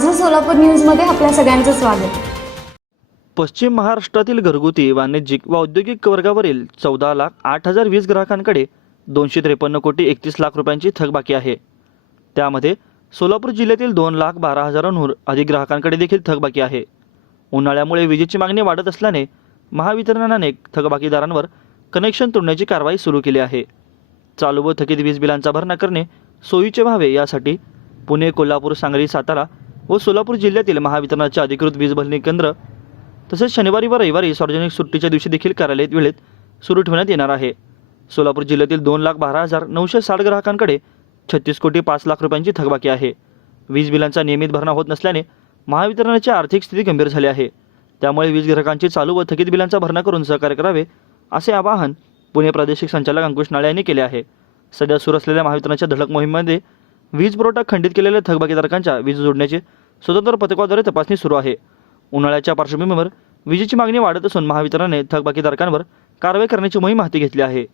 माझं सोलापूर न्यूजमध्ये आपल्या सगळ्यांचं स्वागत. पश्चिम महाराष्ट्रातील घरगुती, वाणिज्यिक व औद्योगिक वर्गावरील 14,08,020 ग्राहकांकडे 253 कोटी 31 लाख रुपयांची थकबाकी आहे. त्यामध्ये सोलापूर जिल्ह्यातील 2,12,000हून अधिक ग्राहकांकडे देखील थकबाकी आहे. उन्हाळ्यामुळे विजेची मागणी वाढत असल्याने महावितरणाने थकबाकीदारांवर कनेक्शन तोडण्याची कारवाई सुरू केली आहे. चालू व थकीत वीज बिलांचा भरणा करणे सोयीचे व्हावे यासाठी पुणे, कोल्हापूर, सांगली, सातारा व सोलापूर जिल्ह्यातील महावितरणाचे अधिकृत वीज भरणी केंद्र तसेच शनिवारी व रविवारी सार्वजनिक सुट्टीच्या दिवशी देखील कार्यालय वेळेत सुरू ठेवण्यात येणार आहे. सोलापूर जिल्ह्यातील 2,12,960 ग्राहकांकडे 36 कोटी 5 लाख रुपयांची थकबाकी आहे. वीज बिलांचा नियमित भरणा होत नसल्याने महावितरणाची आर्थिक स्थिती गंभीर झाली आहे. त्यामुळे वीज ग्राहकांची चालू व थकीत बिलांचा भरणा करून सहकार्य करावे असे आवाहन पुणे प्रादेशिक संचालक अंकुश नाळे यांनी केले आहे. सध्या सुरू असलेल्या महावितरणाच्या धडक मोहिमेमध्ये वीज पुरवठा खंडित केलेल्या थकबाकीदारांच्या वीज जोडण्याची स्वतंत्र पथकाद्वारे तपासणी सुरू आहे. उन्हाळ्याच्या पार्श्वभूमीवर विजेची मागणी वाढत असून महावितरणाने थकबाकीदारांवर कारवाई करण्याची मोहीम हाती घेतली आहे.